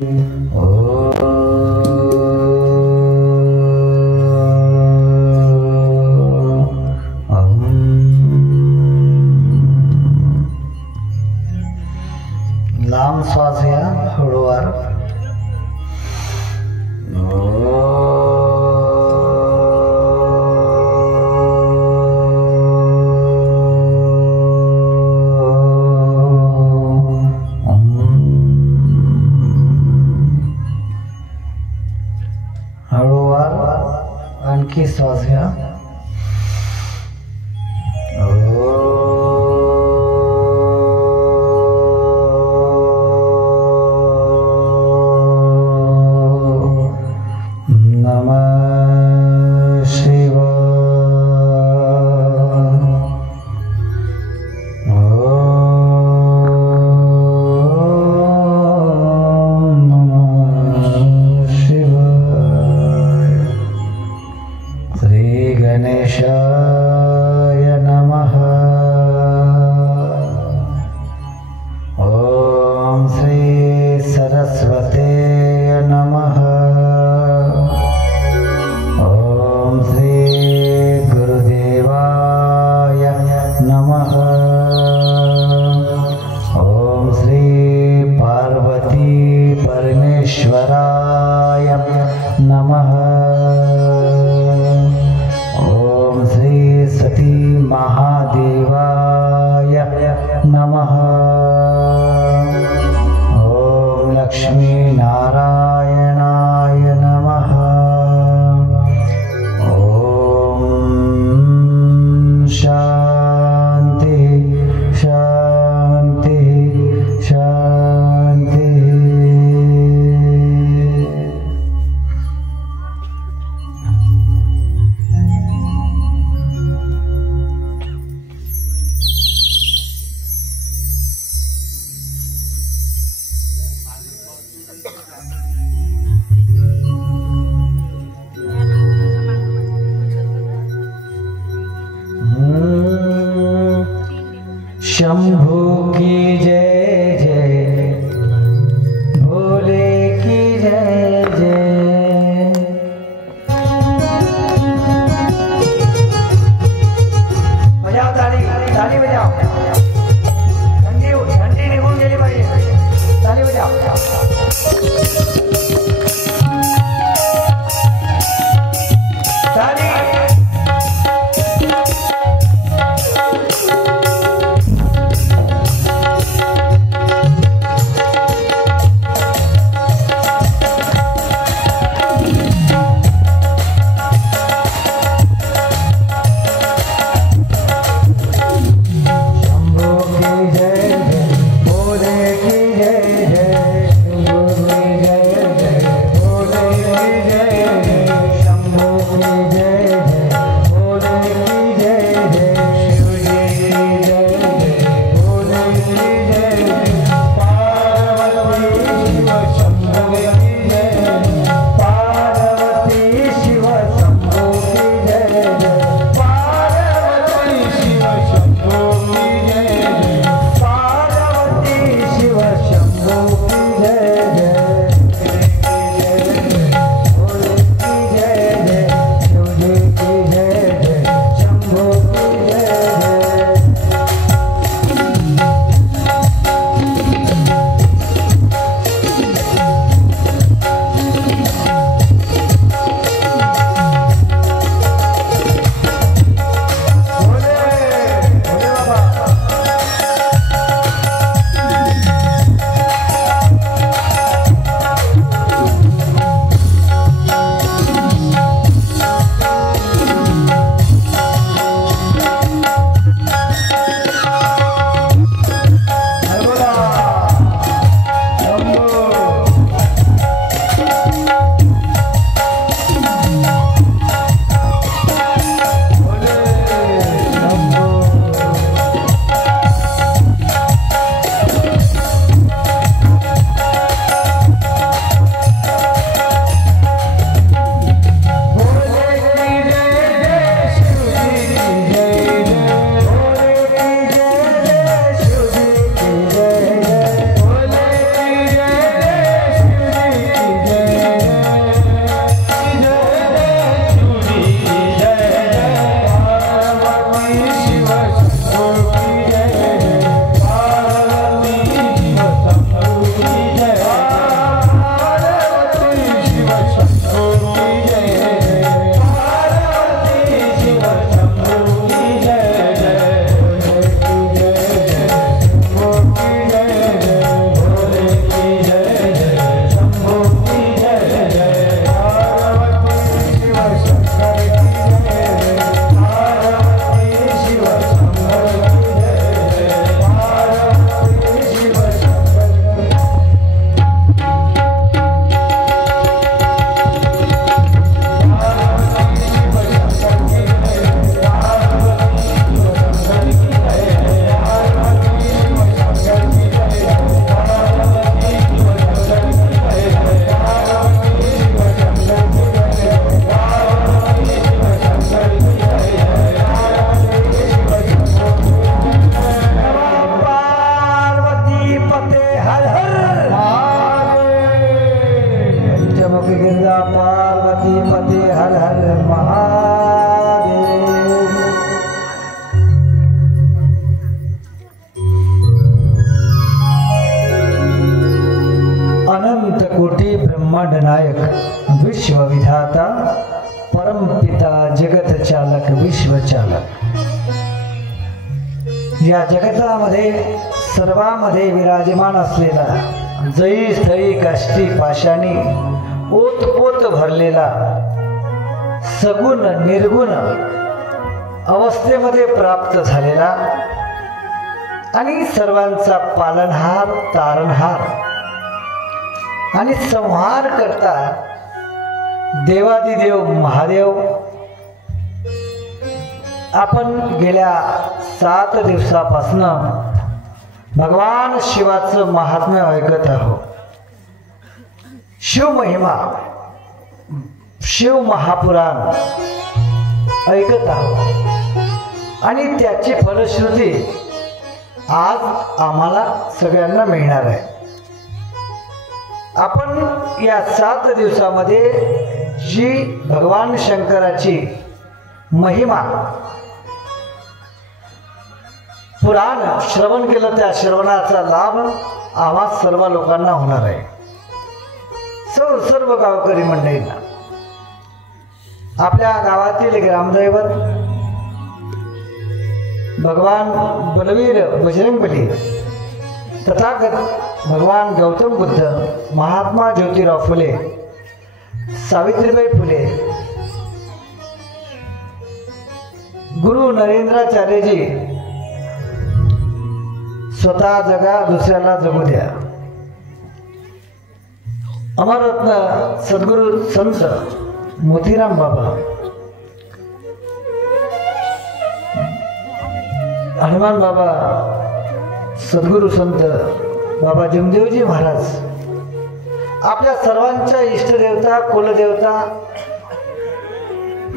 लांब श्वास घ्या हळूवार. हळूवार आणखी श्वास घ्या. गणेशाय नमः. ओम श्री सरस्वते नमः. ओम श्री गुरुदेवाय नमः. ओम श्री पार्वती परमेश्वराय नमः. सती महादेवाय नमः. ओम लक्ष्मी नारायणाय नमः. ओम शांति शांति शांति. शंभू की जय जय, भोले की जय जय. बजाओ ताली, ताली बजाओ. घंटी निघून गेली पाहिजे. ताली बजाओ. ताली. कोटी ब्रह्मांड नायक विश्व विधाता परमपिता जगत चालक विश्व चालक। या जगतामध्ये सर्वांमध्ये विराजमान असलेला जई स्थळी काष्टी पाशाणी ओतपोत भरलेला सगुण निर्गुण अवस्थेमध्ये प्राप्त झालेला आणि सर्वांचा पालनहार तारणहार आणि संहार करता देवादिदेव महादेव आपण गेल्या 7 दिवसापासून भगवान शिवाचं महात्म्य ऐकत आहोत। शिव महिमा शिव महापुराण ऐकत आहोत आणि त्याची फलश्रुती आज आम्हाला सगळ्यांना मिळणार आहे। आपण या 7 दिवसामध्ये जी भगवान शंकराची महिमा पुराण श्रवण केलं त्या श्रवणाचा लाभ आम्हा सर्व लोकांना होणार आहे। सर्व गावकरी मंडळींना आपल्या गावातील ग्रामदैवत भगवान बलवीर बजरंगबली तथागत भगवान गौतम बुद्ध महात्मा ज्योतिराव फुले सावित्रीबाई फुले गुरु नरेंद्राचार्यजी स्वतः जगा दुसऱ्याला जगू द्या अमररत्न सद्गुरु संत मोतीराम बाबा हनुमान बाबा सद्गुरु संत बाबा जमदेवजी महाराज आपल्या सर्वांच्या इष्टदेवता कुलदेवता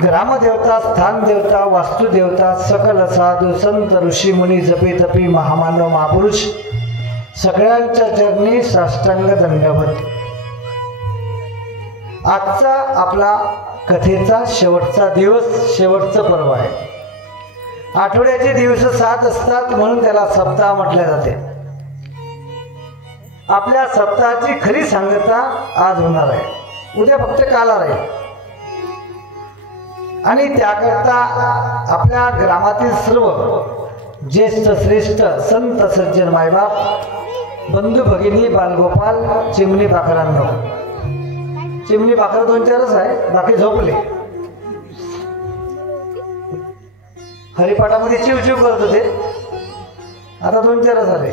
ग्रामदेवता स्थानदेवता वास्तुदेवता सकल साधू संत ऋषी मुनी जपे तपी महामानव महापुरुष सगळ्यांच्या चरणी साष्टांग दंडवत। आजचा आपला कथेचा शेवटचा दिवस शेवटचं पर्व आहे। आठवड्याचे दिवस 7 असतात म्हणून त्याला सप्ताह म्हटले जाते। आपल्या सप्ताहाची खरी सांगता आज होणार आहे, उद्या फक्त काला राहील आणि त्याकरता आपल्या ग्रामातील सर्व ज्येष्ठ श्रेष्ठ संत सज्जन मायबाप बंधू भगिनी बालगोपाल चिमणी पाखरांनो चिमणी पाखर 2-4च आहे बाकी झोपले हरिपाठामध्ये चिवचिव करत होते आता 2-4 झाले।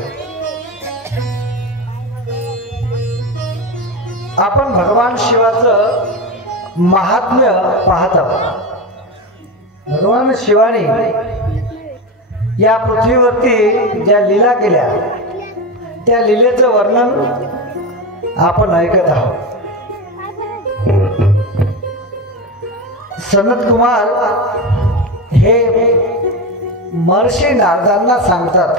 आपण भगवान शिवाचं महात्म्य पाहत आहोत। भगवान शिवाने या पृथ्वीवरती ज्या लीला केल्या त्या लीलेचं वर्णन आपण ऐकत आहोत। सनत कुमार हे महर्षी नारदांना सांगतात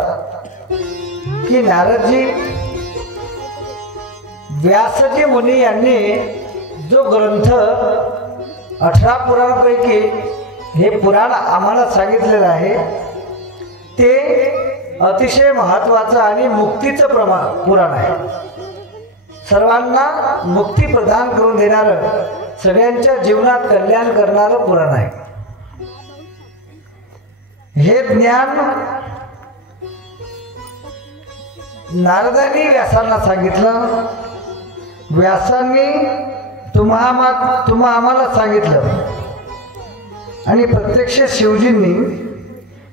की नारदजी व्यासजी मुनी यांनी जो ग्रंथ 18 पुराणापैकी हे पुराण आम्हाला सांगितलेलं आहे ते अतिशय महत्त्वाचं आणि मुक्तीचं पुराण आहे। सर्वांना मुक्ती प्रदान करून देणारं सगळ्यांच्या जीवनात कल्याण करणारं पुराण आहे। हे ज्ञान नारदांनी व्यासांना सांगितलं, व्यासांनी तुम्हा आम्हाला सांगितलं आणि प्रत्यक्ष शिवजींनी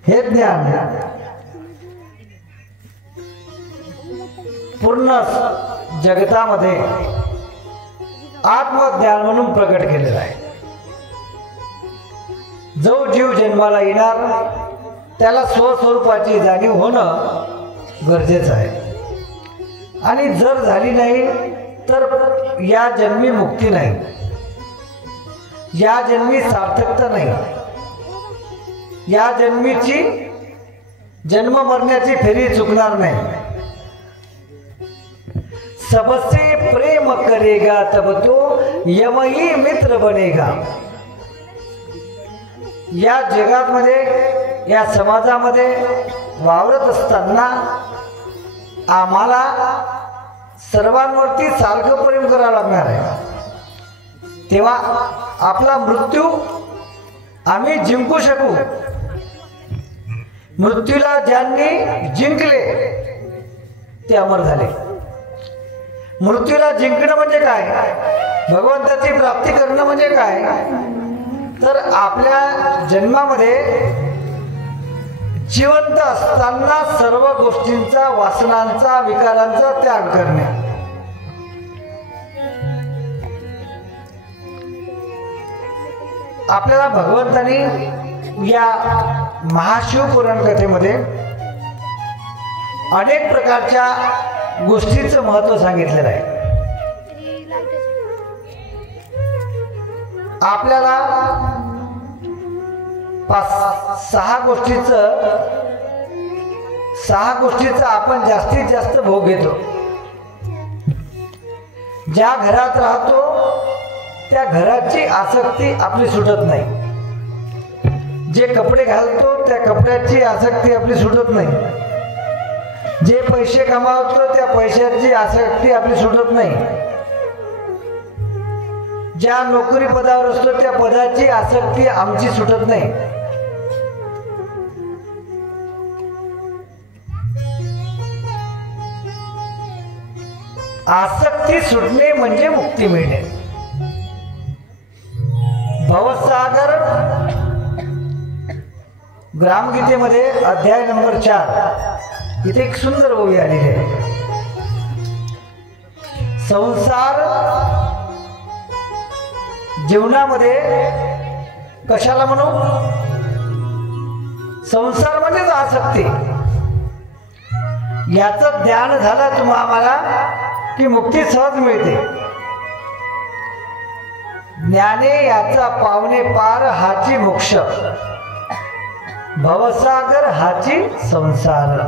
हे ज्ञान पूर्ण जगतामध्ये आत्मज्ञान म्हणून प्रकट केलेलं आहे। जो जीव जन्माला येणार त्याला स्वस्वरूपाची जाणीव होणं गरजेचं आहे आणि जर झाली नाही तर या जन्मी मुक्ती नाही, या जन्मी सार्थकता नाही, या जन्मीची जन्म मरण्याची फेरी चुकणार नाही। सबसे प्रेम करेगा तब तो यमही मित्र बनेगा। या जगामध्ये या समाजामध्ये वावरत असताना आम्हाला सर्वांवरती सारखं प्रेम करावं लागणार आहे, तेव्हा आपला मृत्यू आम्ही जिंकू शकू. मृत्यूला ज्यांनी जिंकले ते अमर झाले. मृत्यूला जिंकणं म्हणजे काय? भगवंताची प्राप्ती करणं म्हणजे काय? तर आपल्या जन्मामध्ये जिवंत असताना सर्व गोष्टींचा, वासनांचा, विकारांचा त्याग करणे. आपल्याला भगवंतानी या महाशिव पुराण कथेमध्ये अनेक प्रकारच्या गोष्टींचं महत्त्व सांगितलेलं आहे. आपल्याला 6 गोष्टीचा आपण जास्तीत जास्त भोग घेतो. ज्या घरात राहतो त्या घराची आसक्ती आपली सुटत नाही. जे कपडे घालतो त्या कपड्याची आसक्ती आपली सुटत नाही. जे पैसे कमावतो त्या पैशाची आसक्ती आपली सुटत नाही. ज्या नोकरी पदावर असतो त्या पदाची आसक्ती आमची सुटत नाही. आसक्ती सुटणे म्हणजे मुक्ती मिळणे. भवसागर ग्रामगीतेमध्ये अध्याय नंबर 4 इथे एक सुंदर ओवी आलेली आहे. संसार जीवनामध्ये कशाला म्हणू? संसार म्हणजेच आसक्ती. याचं ज्ञान झालं तुम्हाला की मुक्ती सहज मिळते. ज्ञाने याचा पावणे पार हाची मोक्ष. भवसागर हाची संसार,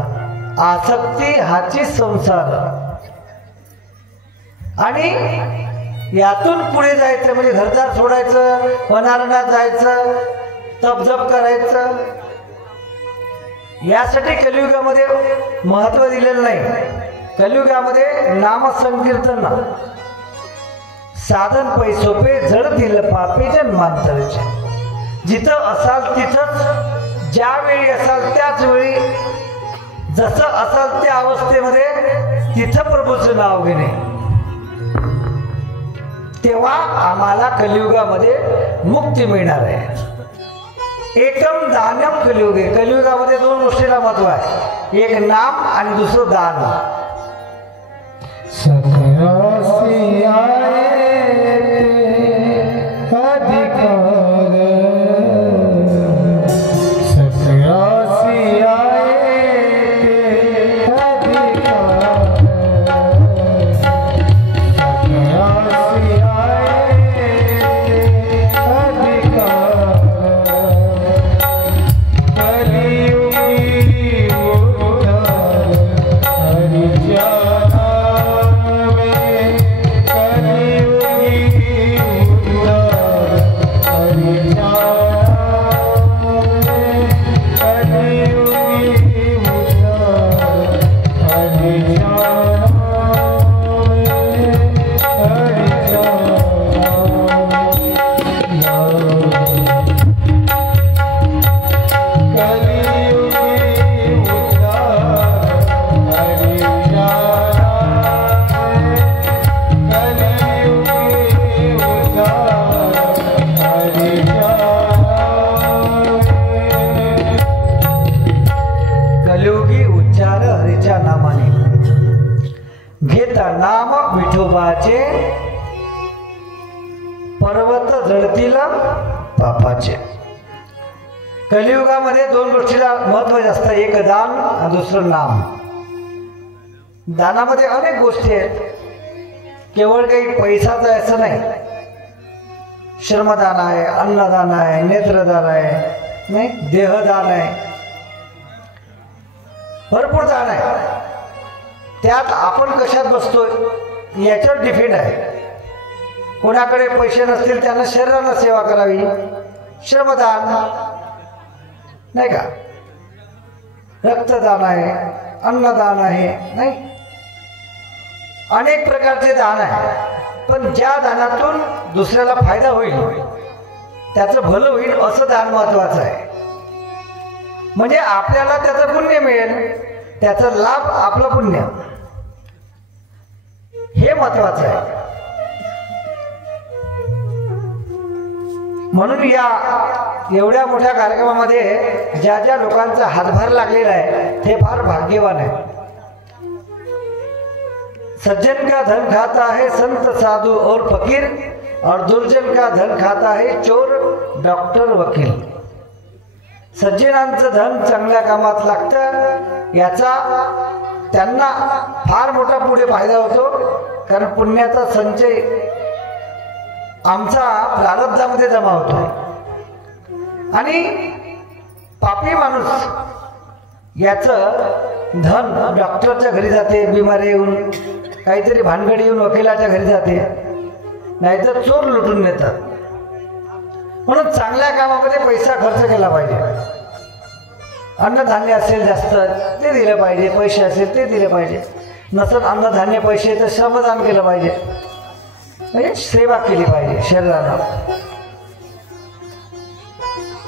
आसक्ती हाची संसार. आणि यातून पुढे जायचं म्हणजे घरदार सोडायचं, वनारणात जायचं, तपजप करायचं. यासाठी कलियुगामध्ये महत्त्व दिलेलं नाही. कलियुगामध्ये नामसंकीर्तन साधन पैसोपे जडतील पापे जन्मांतरचे. जिथं असाल तिथंच, ज्यावेळी असाल त्याच वेळी, जसं असाल त्या अवस्थेमध्ये तिथं प्रभूचं नाव घेणे. तेव्हा आम्हाला कलियुगामध्ये मुक्ती मिळणार आहे. एकम दानम कलियुगे. कलियुगामध्ये 2 गोष्टीला महत्व आहे. एक नाम आणि दुसरं दान. सकरासी आए अधिकार, सकरासी आए अधिकार, सकरासी आए अधिकार, कलियुगी उद्धार हरिजान नाम विठोबाचे, पर्वत जळतील पापाचे. कलियुगामध्ये 2 गोष्टीला महत्व जास्त. एक दान आणि दुसरं नाम. दानामध्ये अनेक गोष्टी आहेत. केवळ काही पैसाच आहे असं नाही. श्रमदान आहे, अन्नदान आहे, नेत्रदान आहे, नाही देहदान आहे, भरपूर दान आहे. त्यात आपण कशात बसतोय याच्यावर डिपेंड आहे. कोणाकडे पैसे नसतील त्यांना शरीराला सेवा करावी, श्रमदान नाही का, रक्तदान आहे, अन्नदान आहे, नाही अनेक प्रकारचे दान आहे, पण ज्या दानातून दुसऱ्याला फायदा होईल, त्याचं भलं होईल असं दान महत्वाचं आहे. म्हणजे आपल्याला त्याचं पुण्य मिळेल, त्याचा लाभ आपलं पुण्य, हे महत्वाचं आहे. म्हणून या एवढ्या मोठ्या कार्यक्रमामध्ये ज्या ज्या लोकांचा हातभार लागलेला आहे ते फार भाग्यवान आहे. सज्जन का धन खाता है संत साधु और फकीर, और दुर्जन का धन खाता है चोर डॉक्टर वकील. सज्जनांचं धन चांगल्या कामात लागतं, याचा त्यांना फार मोठा पुढे फायदा होतो. कारण पुण्याचा संचय आमचा प्रारब्धामध्ये जमा होतो. आणि पापी माणूस याचं धन डॉक्टरच्या घरी जाते, बिमारी येऊन काहीतरी भानगडी येऊन वकिलाच्या घरी जाते, नाहीतर चोर लुटून नेतात. म्हणून चांगल्या कामामध्ये पैसा खर्च केला पाहिजे. अन्नधान्य असेल जास्त ते दिलं पाहिजे, पैसे असेल ते दिले पाहिजे. नसेल अन्नधान्य पैसे तर श्रमदान केलं पाहिजे, म्हणजे सेवा केली पाहिजे शरीराला.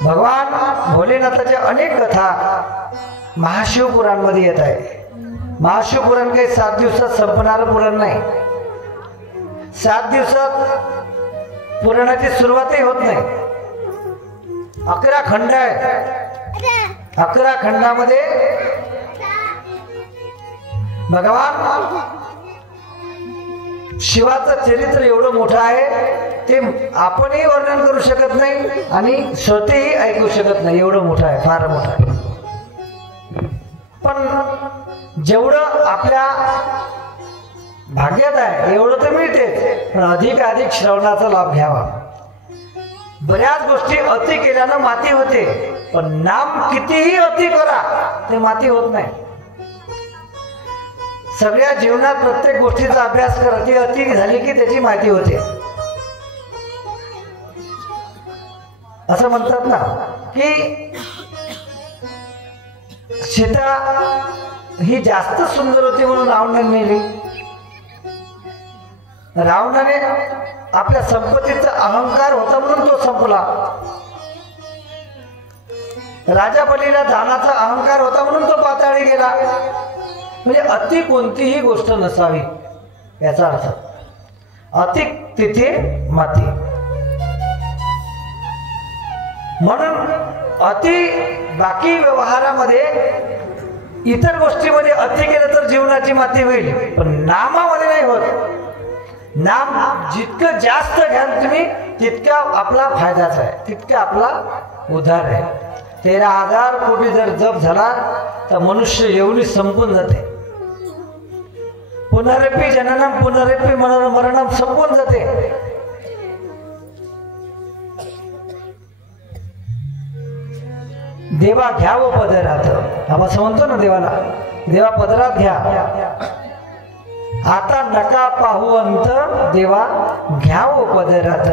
भगवान भोलेनाथाच्या अनेक कथा महाशिवपुराणमध्ये येत आहे. महाशिवपुराण काही 7 दिवसात संपणारं पुराण नाही. 7 दिवसात पुराणाची सुरुवातही होत नाही. 11 खंड आहे. 11 खंडामध्ये भगवान शिवाचं चरित्र एवढं मोठं आहे, ते आपणही वर्णन करू शकत नाही आणि श्रोतेही ऐकू शकत नाही. एवढं मोठं आहे, फार मोठं आहे. पण जेवढं आपल्या भाग्यात आहे एवढं तर मिळतेच, पण अधिक श्रवणाचा लाभ घ्यावा. बऱ्याच गोष्टी अति केल्यानं माती होते, पण नाम कितीही अति करा ते माती होत नाही. सगळ्या जीवनात प्रत्येक गोष्टीचा अभ्यास करा, ती अति झाली की त्याची माहिती होते. असं म्हणतात ना की सीता ही जास्त सुंदर होती म्हणून रावणाने नेली. रावणाने आपल्या संपत्तीचा अहंकार होता म्हणून तो संपला. राजा बलीला दानाचा अहंकार होता म्हणून तो पाताळी गेला. म्हणजे अति कोणतीही गोष्ट नसावी याचा अर्थ. अति तिथे माती. म्हणून अति बाकी व्यवहारामध्ये इतर गोष्टीमध्ये अति केलं तर जीवनाची माती होईल, पण नामामध्ये नाही होत. नाम जितकं जास्त घ्याल तुम्ही तितका आपला फायदाच आहे, तितका आपला उद्धार आहे. 13,000 कोटी जर जप झाला तर मनुष्य एवढी संपून जाते. पुनरपी जननम पुनरपी मरणम संपून जाते. देवा घ्या व पदरात. आपण असं म्हणतो ना देवाला, देवा पदरात घ्या. आता नका पाहू अंत देवा घ्या व पदरात.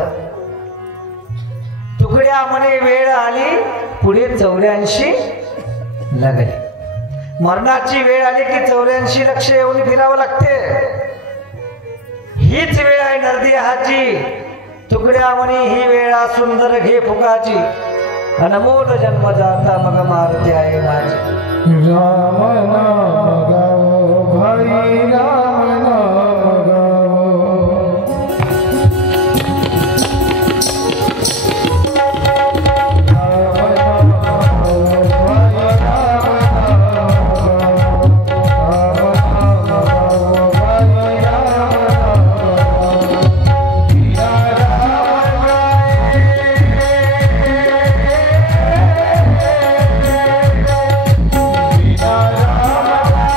तुकड्या म्हणे वेळ आली पुढे 84 लागली. मरणाची वेळ आली की 84 लक्ष येऊन फिरावं लागते. हीच वेळ आहे नरदेहाची. तुकड्या म्हणे ही वेळा सुंदर घे फुकाची. अनमोल जन्म जाता मग मारते आहे माझी. राम नाम गावो भाई राम नाम गावो.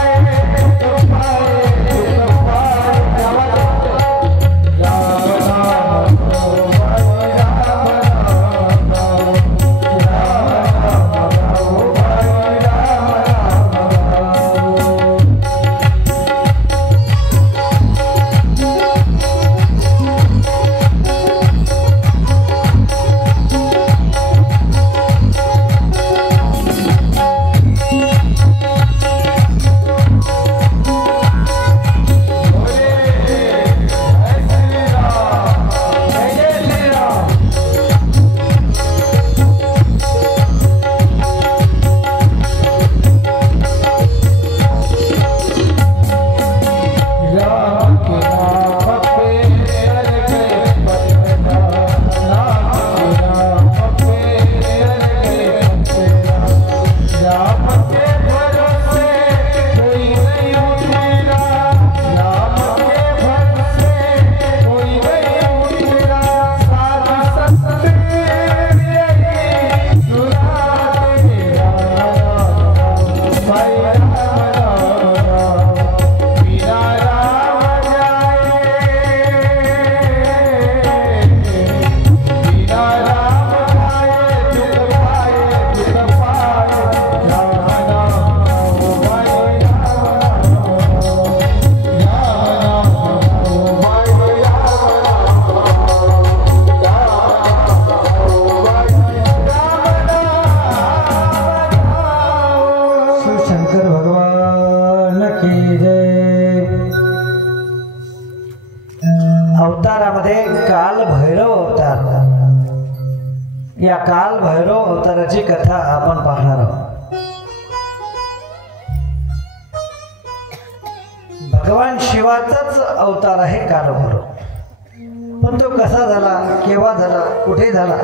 Ram अवतारामध्ये काल भैरव अवतार, या काल भैरव अवताराची कथा आपण पाहणार आहोत. भगवान शिवाचाच अवतार आहे काल भैरव, पण तो कसा झाला, केव्हा झाला, कुठे झाला,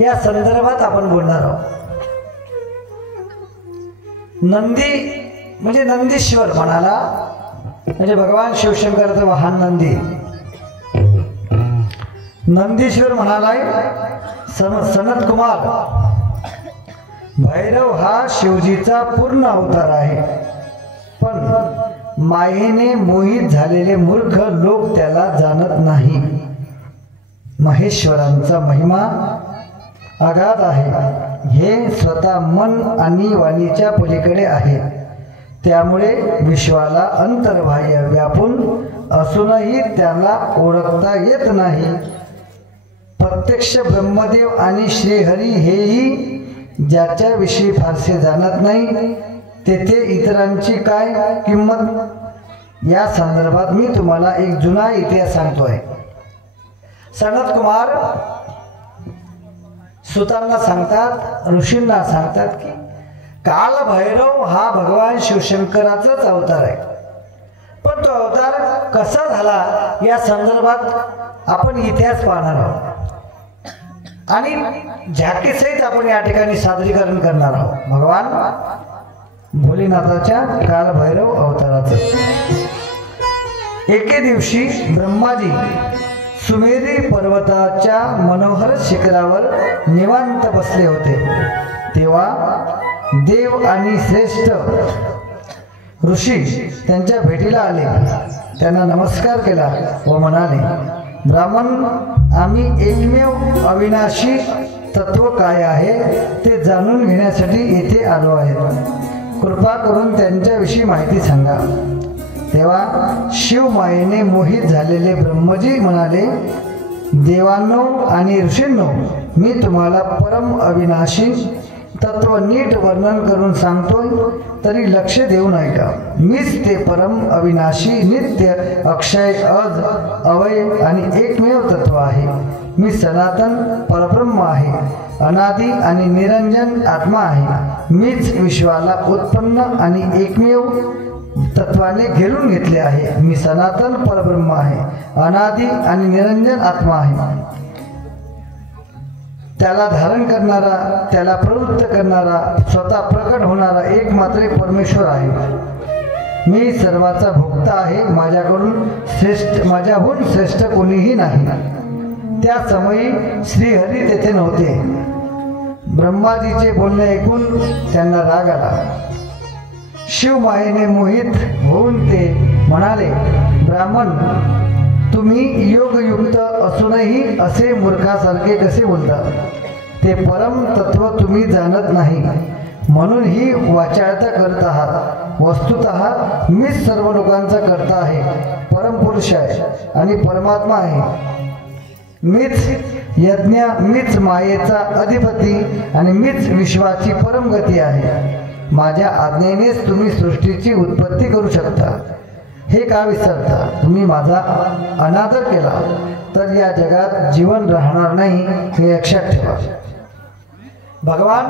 या संदर्भात आपण बोलणार आहोत. नंदी म्हणजे नंदीश्वर म्हणाला, म्हणजे भगवान शिवशंकराचं वाहन नंदी. नंदीश्वर म्हणालाय सनत कुमार, भैरव हा शिवजीचा पूर्ण अवतार आहे, पण मायेने मोहित झालेले मूर्ख लोक त्याला जाणत नाही. महेश्वरांचा महिमा अगाध आहे, हे स्वतः मन आणि वाणीच्या पलीकडे आहे. त्यामुळे विश्वाला अंतर्बाह्य व्यापून असूनही त्याला ओळखता येत नाही. प्रत्यक्ष ब्रह्मदेव आणि श्रीहरी हेही ज्याच्याविषयी फारसे जाणत नाही, तेथे इतरांची काय किंमत. या संदर्भात मी तुम्हाला एक जुना इतिहास सांगतोय. सनत कुमार सुतांना सांगतात, ऋषींना सांगतात की काल भैरव हा भगवान शिवशंकराचाच अवतार आहे, पण तो अवतार कसा झाला या संदर्भात आपण इतिहास पाहणार आहोत आणि झाकीसहित आपण या ठिकाणी सादरीकरण करणार आहोत भगवान भोलेनाथाच्या काल भैरव अवताराचं. एके दिवशी ब्रह्माजी सुमेरी पर्वताच्या मनोहर शिखरावर निवांत बसले होते. तेव्हा देव आणि श्रेष्ठ ऋषी त्यांच्या भेटीला आले. त्यांना नमस्कार केला व म्हणाले, ब्राह्मण, आम्ही एकमेव अविनाशी तत्व काय आहे ते जाणून घेण्यासाठी येथे आलो आहेत. कृपा करून त्यांच्याविषयी माहिती सांगा. तेव्हा शिवमायेने मोहित झालेले ब्रह्मजी म्हणाले, देवांनो आणि ऋषींनो, मी तुम्हाला परम अविनाशी तत्व नीट वर्णन करून सांगतोय, तरी लक्ष देऊन ऐका. मीच ते परम अविनाशी नित्य अक्षय अज अवय आणि एकमेव तत्व आहे. मी सनातन परब्रह्म आहे, अनादि आणि निरंजन आत्मा आहे. मीच विश्वाला उत्पन्न आणि एकमेव तत्वाने घेरून घेतले आहे. मी सनातन परब्रह्म आहे, अनादि आणि निरंजन आत्मा आहे. त्याला धारण करणारा, त्याला प्रवृत्त करणारा, स्वतः प्रकट होणारा एकमात्र परमेश्वर आहे. मी सर्वाचा भोक्ता आहे. माझ्याहून श्रेष्ठ कोणीही नाही. त्या समयी श्रीहरी तेथे नव्हते. ब्रह्माजीचे बोलणे ऐकून त्यांना राग आला. शिवमायेने मोहित होऊन ते म्हणाले, ब्राह्मण, तुम्ही योगयुक्त असूनही असे मूर्खासारखे कसे बोलता? ते परम तत्व तुम्ही जाणत नाही, म्हणून ही वाचाळता करत आहात. वस्तुतः मीच सर्व लोकांचा कर्ता आहे, परमपुरुष आहे आणि परमात्मा आहे. मीच मायेचा अधिपती आणि मीच विश्वाची परमगती आहे. माझ्या आज्ञेनेच तुम्ही सृष्टीची उत्पत्ती करू शकता. हे का विसरता? तुम्ही माझा अनादर केला तर या जगात जीवन राहणार नाही, हे लक्षात ठेवा. भगवान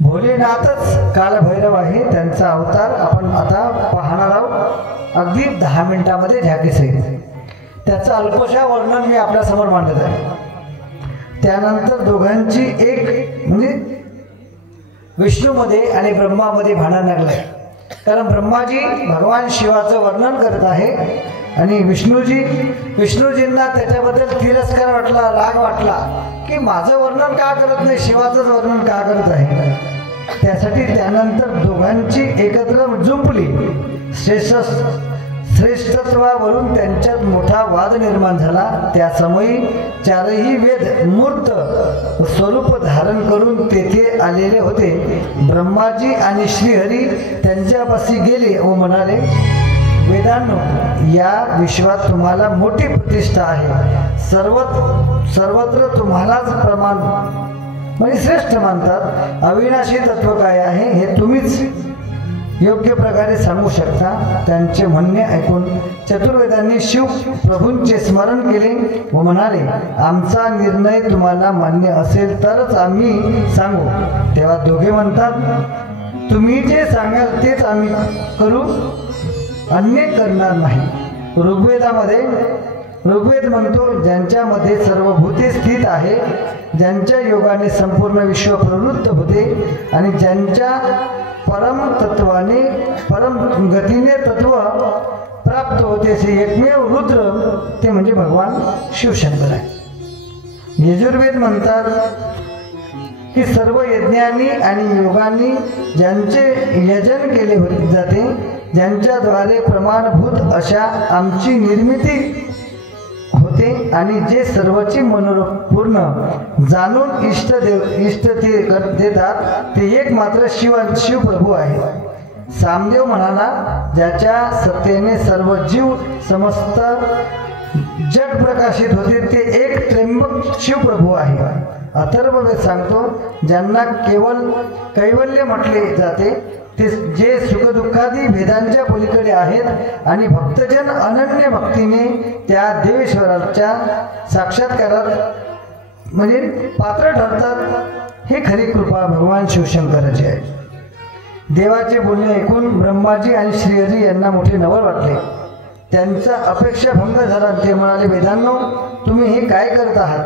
भोलेनाथच कालभैरव आहे. त्यांचा अवतार आपण आता पाहणार आहोत अगदी 10 मिनिटांमध्ये झाकीसहित. त्याचं अल्पशा वर्णन मी आपल्यासमोर मांडत आहे. त्यानंतर दोघांची एक म्हणजे विष्णूमध्ये आणि ब्रह्मामध्ये भांडण लागलंय. कारण ब्रह्माजी भगवान शिवाचं वर्णन करत आहे आणि विष्णूजींना त्याच्याबद्दल तिरस्कार वाटला, राग वाटला की माझं वर्णन का करत नाही, शिवाचंच वर्णन का करत आहे. त्यासाठी त्यानंतर दोघांची एकत्र जुंपली. श्रेष्ठत्वावरून त्यांच्यात मोठा वाद निर्माण झाला. त्या समयी चारही वेद मूर्त स्वरूप धारण करून तेथे आलेले होते. ब्रह्माजी आणि श्रीहरी त्यांच्यापाशी गेले व म्हणाले, वेदांनो, या विश्वात तुम्हाला मोठी प्रतिष्ठा आहे. सर्वत्र तुम्हालाच प्रमाण म्हणजे श्रेष्ठ मानतात. अविनाशी तत्व काय आहे हे तुम्हीच योग्य प्रकारे सांगू शकता. त्यांचे म्हणणे ऐकून चतुर्वेदांनी शिव प्रभूंचे स्मरण केले व म्हणाले, आमचा निर्णय तुम्हाला मान्य असेल तरच आम्ही सांगू. तेव्हा दोघे म्हणतात, तुम्ही जे सांगाल तेच आम्ही करू, अन्य करणार नाही. ऋग्वेद म्हणतो, ज्यांच्यामध्ये सर्व भूते स्थित आहे, ज्यांच्या योगाने संपूर्ण विश्व प्रवृत्त होते आणि ज्यांच्या परम तत्वाने परम गतीने तत्व प्राप्त होते असे एकमेव रुद्र ते म्हणजे भगवान शिवशंकर आहे. यजुर्वेद म्हणतात की सर्व यज्ञांनी आणि योगांनी ज्यांचे यजन केले जाते, ज्यांच्याद्वारे प्रमाणभूत अशा आमची निर्मिती होते आणि जे सर्वची मनोरथ पूर्ण जाणून इष्ट ते देतात, ते एक मात्र शिवप्रभू आहे. सामदेव म्हणाला, ज्याच्या सत्तेने सर्व जीव समस्त जग प्रकाशित होते, ते एक त्र्यंबक शिवप्रभू आहे. अथर्ववेद सांगतो, ज्यांना केवळ कैवल्य म्हटले जाते, ते जे सुखदुःखादी भेदांच्या पलीकडे आहेत आणि भक्तजन अनन्य भक्तीने त्या देवेश्वराच्या साक्षात्कारात म्हणजे पात्र ठरतात, हे खरी कृपा भगवान शिवशंकराची आहे. देवाचे बोलणे ऐकून ब्रह्माजी आणि श्रीहरी यांना मोठे नवल वाटले. त्यांचा अपेक्षा भंग झाला. ते म्हणाले, वेदांनो, तुम्ही हे काय करत आहात?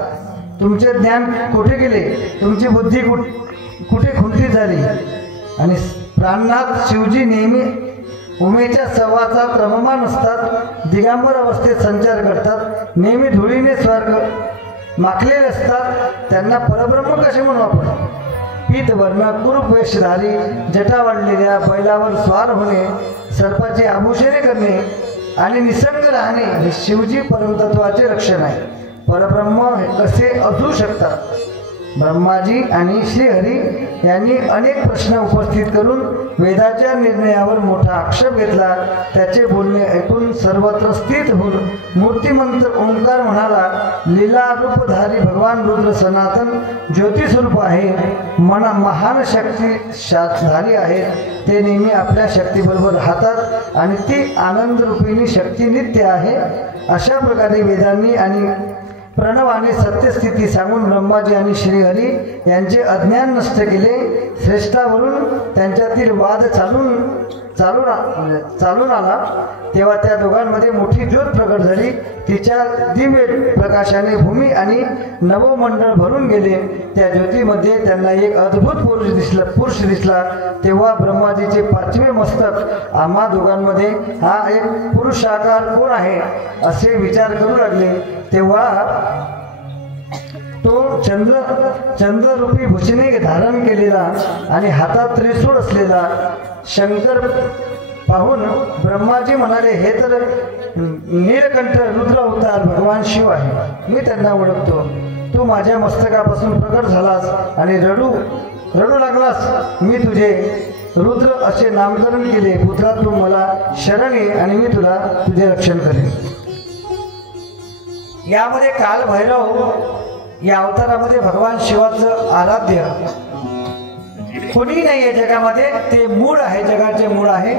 तुमचे ज्ञान कुठे गेले? तुमची बुद्धी कुठे खुंटी झाली? आणि प्राणनाथ शिवजी नेहमी उमेच्या सवाचा रममान असतात, दिगंबर अवस्थेत संचार करतात, नेहमी धुळीने स्वर्ग माखलेले असतात. त्यांना परब्रह्म कसे म्हणू आपण? पीत वर्ण कुरूप वेशधारी, जटा वाढलेल्या बैलावर स्वार होणे, सर्पाची आभूषणे करणे आणि निसंग राहणे हे शिवजी परमतत्वाचे रक्षण आहे. परब्रह्म कसे असू शकतात? ब्रह्माजी आणि श्रीहरी यांनी अनेक प्रश्न उपस्थित करून वेदाच्या निर्णयावर मोठा आक्षेप घेतला. त्याचे बोलणे ऐकून सर्वत्र स्थित होऊन मूर्तिमंत ओंकार म्हणाला, लीला रूपधारी भगवान रुद्र सनातन ज्योतिस्वरूप आहे, महान शक्तिशाली आहेत. ते नेहमी आपल्या शक्तीबरोबर राहतात आणि ती आनंदरूपिणी शक्ती नित्य आहे. अशा प्रकारे वेदांनी आणि प्रणवाने सत्यस्थिती सांगून ब्रह्माजी आणि श्रीहरी यांचे अज्ञान नष्ट केले. श्रेष्ठावरून त्यांच्यातील वाद चालून आला. तेव्हा त्या दोघांमध्ये मोठी ज्योत प्रकट झाली. तिच्या दिव्य प्रकाशाने भूमी आणि नवमंडळ भरून गेले. त्या ज्योतीमध्ये त्यांना एक अद्भुत पुरुष दिसला. तेव्हा ब्रह्माजीचे पाचवे मस्तक आम्हा दोघांमध्ये हा एक पुरुषाकार कोण आहे असे विचार करू लागले. तेव्हा तो चंद्ररूपी भूषणे धारण केलेला आणि हातात त्रिशूळ असलेला शंकर पाहून ब्रह्माजी म्हणाले, हे तर नीलकंठ रुद्र अवतार भगवान शिव आहे. मी त्यांना ओळखतो. तू माझ्या मस्तकापासून प्रकट झालास आणि रडू लागलास. मी तुझे रुद्र असे नामकरण केले. पुत्रा, तू मला शरण ये आणि मी तुझे रक्षण करेन. यामध्ये कालभैरव या अवतारामध्ये भगवान शिवाचं आराध्य कोणी नाही आहे जगामध्ये. ते मूळ आहे, जगाचे मूळ आहे.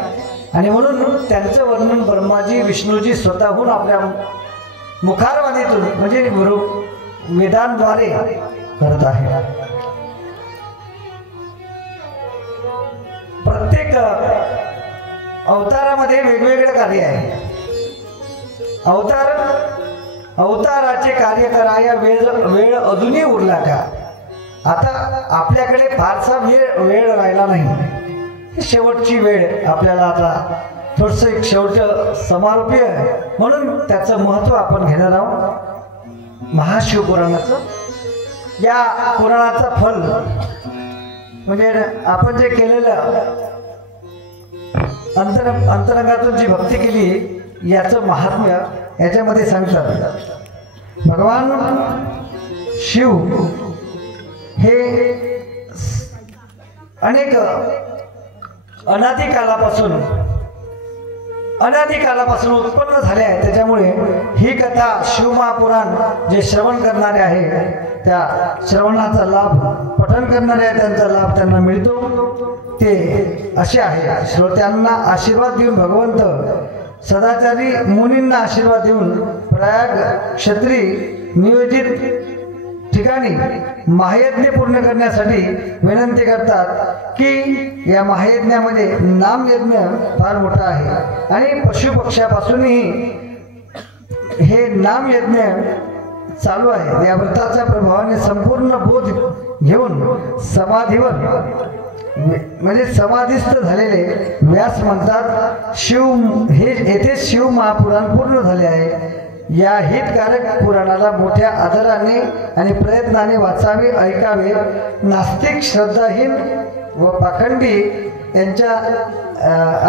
आणि म्हणून त्यांचं वर्णन ब्रह्माजी विष्णूजी स्वतःहून आपल्या मुखारवाणीतून म्हणजे वेदांद्वारे करत आहे. प्रत्येक अवतारामध्ये वेगवेगळे कार्य आहे. अवताराचे कार्य कराया वेळ अजूनही उरला का? आता आपल्याकडे फारसा वेळ राहिला नाही. शेवटची वेळ आपल्याला आता थोडंसं एक शेवट समारोपी आहे, म्हणून त्याचं महत्त्व आपण घेणार आहोत. महाशिवपुराणाचं या पुराणाचं फल म्हणजे आपण जे केलेलं अंतरंगातून जी भक्ती केली याचं महात्म्य याच्यामध्ये सांगतात. भगवान शिव हे अनेक अनादिकालापासून उत्पन्न झाले आहे. त्याच्यामुळे ही कथा शिवमहापुराण जे श्रवण करणारे आहे त्या श्रवणाचा लाभ, पठण करणाऱ्या त्यांचा लाभ त्यांना मिळतो ते असे आहे. श्रोत्यांना आशीर्वाद देऊन भगवंत सदाचारी मुनींना आशीर्वाद देऊन प्रयाग क्षेत्री नियोजित ठिकाणी महायज्ञ पूर्ण करण्यासाठी विनंती करतात की या महायज्ञामध्ये नामयज्ञ फार मोठा आहे आणि पशुपक्ष्यापासूनही हे नामयज्ञ चालू आहे. या व्रताच्या प्रभावाने संपूर्ण बोध घेऊन समाधीवर म्हणजे समाधीस्थ झालेले व्यास म्हणतात शिव हे येथे शिव महापुराण पूर्ण झाले आहे. या हितकारक पुराणाला मोठ्या आदराने आणि प्रयत्नाने वाचावे, ऐकावे. नास्तिक, श्रद्धाहीन व पाखंडी यांच्या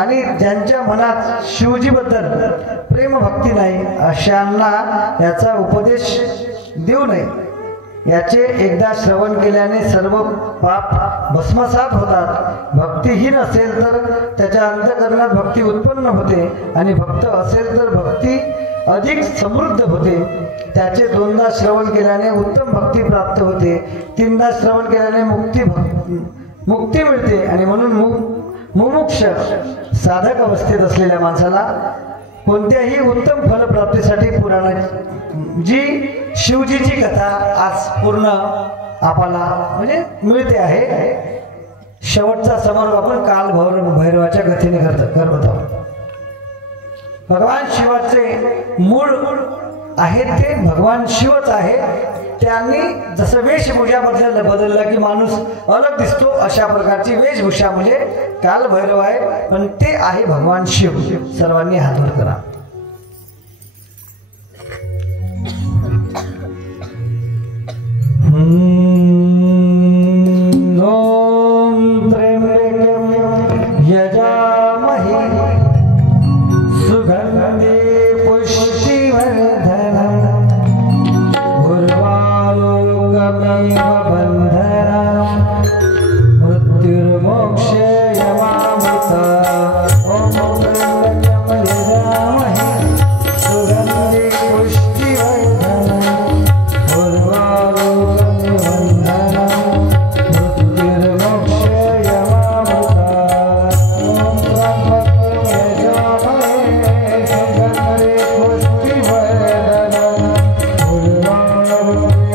आणि ज्यांच्या मनात शिवजीबद्दल प्रेम भक्ती नाही अशांना याचा उपदेश देऊ नये. याचे एकदा श्रवण केल्याने सर्व पाप भस्मसात होतात. भक्तिहीन असेल तर त्याच्या अंतःकरणात भक्ती उत्पन्न होते आणि भक्त असेल तर भक्ती अधिक समृद्ध होते. त्याचे दोनदा श्रवण केल्याने उत्तम भक्ती प्राप्त होते. तीनदा श्रवण केल्याने मुक्ती मिळते आणि म्हणून मुमुक्ष साधक अवस्थेत असलेल्या माणसाला कोणत्याही उत्तम फलप्राप्तीसाठी पुराणाची जी शिवजीची कथा आज पूर्ण आपल्याला म्हणजे मिळते आहे. शेवटचा समारोप आपण काल भैरवाच्या कथेने करत आहोत. भगवान शिवाचे मूळ आहे ते भगवान शिवच आहे. त्यांनी जसं वेशभूषा बदलला की माणूस अलग दिसतो अशा प्रकारची वेशभूषा म्हणजे काल भैरव आहे, पण ते आहे भगवान शिव. सर्वांनी हात वर करा. ओम त्र्यंबकं यजामहे सुगंधे पुष्टिवर्धनम् उर्वारुकमेव बन्धनम् मृत्युर्मोक्षयमामृता. ओम त्र्यंबकं यजामहे सुगंधे पुष्टिवर्धनम् उर्वारुकमेव बन्धनम् मृत्युर्मोक्षयमामृता. ओम त्र्यंबकं यजामहे सुगंधे पुष्टिवर्धनम् उर्वारुकमेव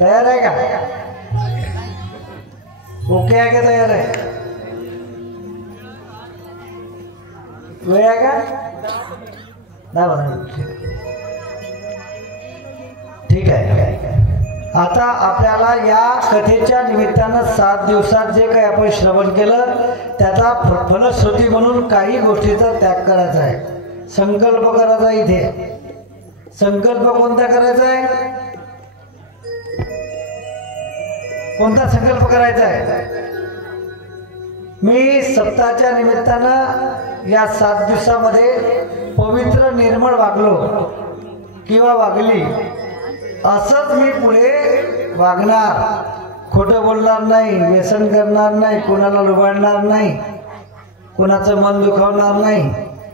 तयार आहे का? ओके आहे का? तयार आहे? वेळ आहे का? 10 मिनिट. ठीक आहे. आता आपल्याला या कथेच्या निमित्तानं 7 दिवसात जे काही आपण श्रवण केलं त्याचा फलश्रुती म्हणून काही गोष्टीचा त्याग करायचा आहे. संकल्प करायचा. इथे संकल्प कोणता करायचा आहे? कोणता संकल्प करायचा आहे? मी सप्ताहाच्या निमित्तानं या 7 दिवसामध्ये पवित्र निर्मळ वागलो किंवा वागली असंच मी पुढे वागणार, खोटं बोलणार नाही, व्यसन करणार नाही, कोणाला लुबाडणार नाही, कोणाचं मन दुखावणार नाही,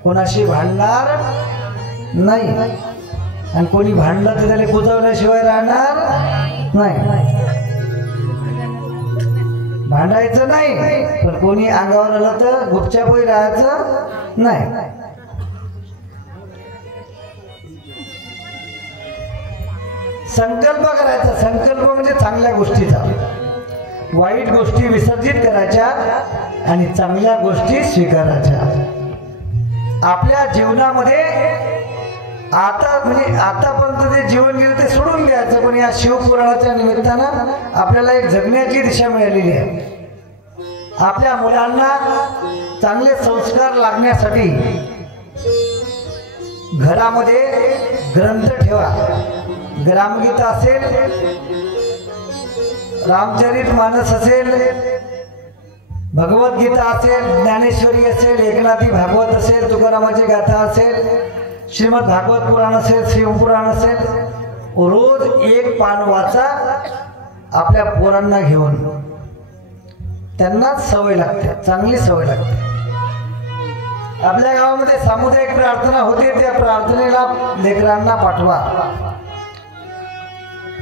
कोणाशी भांडणार नाही, आणि कोणी भांडलं तर त्याला कुजवल्याशिवाय राहणार नाही. भांडायचं नाही, पण कोणी अंगावर आलं तर गुपचापही राहायचं नाही. संकल्प करायचा, संकल्प म्हणजे चांगल्या गोष्टीचा, वाईट गोष्टी विसर्जित करायच्या आणि चांगल्या गोष्टी स्वीकारायच्या. आपल्या जीवनामध्ये आता म्हणजे आतापर्यंत जे जीवन गेलं ते सोडून द्यायचं, पण या शिवपुराणाच्या निमित्तानं आपल्याला एक जगण्याची दिशा मिळालेली आहे. आपल्या मुलांना चांगले संस्कार लागण्यासाठी घरामध्ये ग्रंथ ठेवा. ग्रामगीता असेल, रामचरित मानस असेल, भगवद्गीता असेल, ज्ञानेश्वरी असेल, एकनाथी भागवत असेल, तुकारामाची गाथा असेल, श्रीमद भागवत पुराण असेल, शिवपुराण असेल, रोज एक पान वाचा आपल्या पोरांना घेऊन. त्यांना सवय लागते, चांगली सवय लागते. आपल्या गावामध्ये सामुदायिक प्रार्थना होते, त्या प्रार्थनेला लेकरांना पाठवा.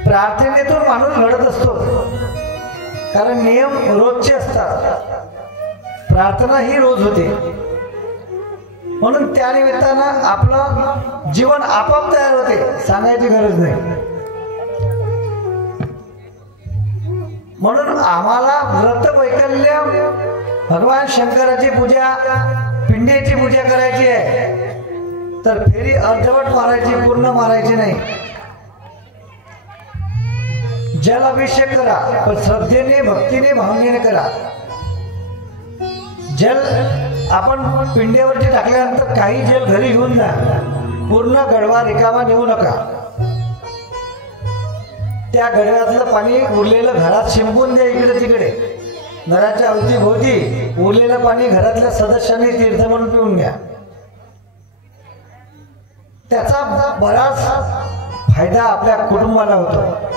प्रार्थनेतून माणूस घडत असतो, कारण नियम रोजचे असतात. प्रार्थना ही रोज होते, म्हणून त्या निमित्तानं आपलं जीवन आपोआप तयार होते, सांगायची गरज नाही. म्हणून आम्हाला व्रत वैकल्य, भगवान शंकराची पूजा, पिंडीची पूजा करायची आहे, तर फेरी अर्धवट मारायची, पूर्ण मारायची नाही. जल अभिषेक करा, पण श्रद्धेने, भक्तीने, भावनेने करा. जल आपण पिंड्यावरती टाकल्यानंतर काही जल घरी घेऊन जा, पूर्ण गडवा रिकामा नेऊ नका. त्या गडव्यातलं पाणी उरलेलं घरात शिंपून द्या, इकडे तिकडे. घराच्या अवतीभोवती उरलेलं पाणी घरातल्या सदस्यांनी तीर्थ म्हणून पिऊन घ्या. त्याचा बराच फायदा आपल्या कुटुंबाला होतो.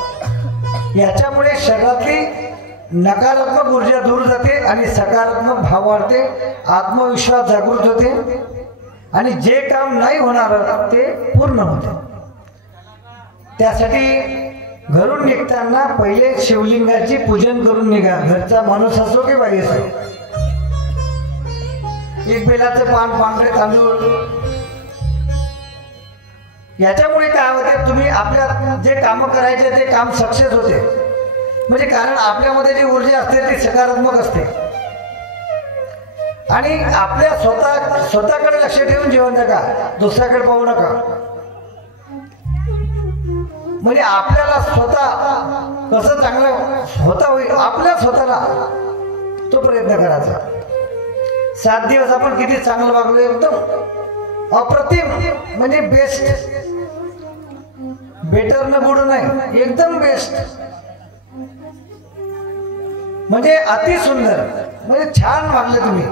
याच्यामुळे शरीरातली नकारात्मक ऊर्जा दूर जाते आणि सकारात्मक भाव वाढते, आत्मविश्वास जागृत होते, आणि जे काम नाही होणार ते पूर्ण होते. त्यासाठी घरून निघताना पहिले शिवलिंगाची पूजन करून निघा. घरचा माणूस असो की बाई असो. एक बेलाचे पान, पांढरे तांदूळ. याच्यामुळे काय होते, तुम्ही आपल्या जे काम करायचे ते काम सक्सेस होते. म्हणजे कारण आपल्यामध्ये जी ऊर्जा असते ती सकारात्मक असते, आणि आपल्या स्वतःकडे लक्ष ठेवून जीवन जगा, दुसऱ्याकडे पाहू नका. म्हणजे आपल्याला स्वतः कसं चांगलं होता होईल, आपल्या स्वतःला तो प्रयत्न करायचा. 7 दिवस आपण किती चांगलं वागलो, एकदम अप्रतिम, म्हणजे बेस्ट. बेटर न गुड नाही, एकदम बेस्ट, म्हणजे अति सुंदर, म्हणजे छान वागले तुम्ही,